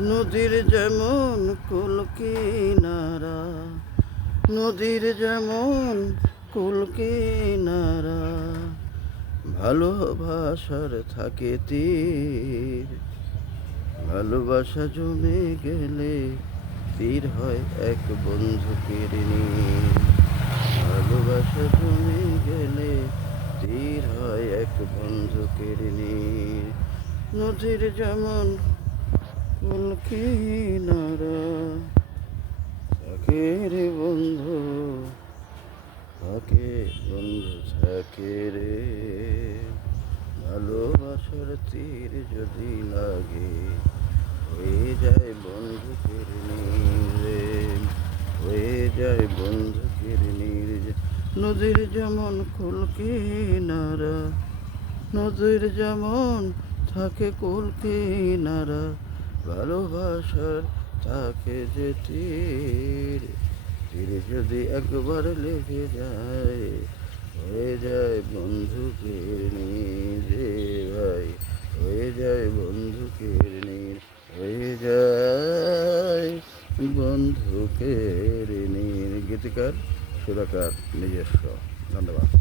নদীর যেমন কুল কিনারা, নদীর যেমন কুল কিনারা, ভালোবাসার থাকে তীর। ভালোবাসা জমে গেলে তীর হয় এক বন্ধুকের নীর। ভালোবাসা জমে গেলে তীর হয় এক বন্ধুকের নীর। নদীর যেমন কুল কিনারা, থাকে রে বন্ধু, থাকে বন্ধু থাকে রে। ভালোবাসার তীর যদি লাগে হয়ে যায় বন্ধুকের নীরে, হয়ে যায় বন্ধুকের নীরে। নদীর যেমন কুল কিনারা, নদীর যেমন থাকে কুল কিনারা, ভালোবাসার থাকে যে তীর। তীর যদি একবার লেগে যায় হয়ে যায় বন্ধুকের নীরে ভাই, হয়ে যায় বন্ধুকের নীর, হয়ে যায় বন্ধুকের নীর। গীতিকার সুরাকার নিজস্ব। ধন্যবাদ।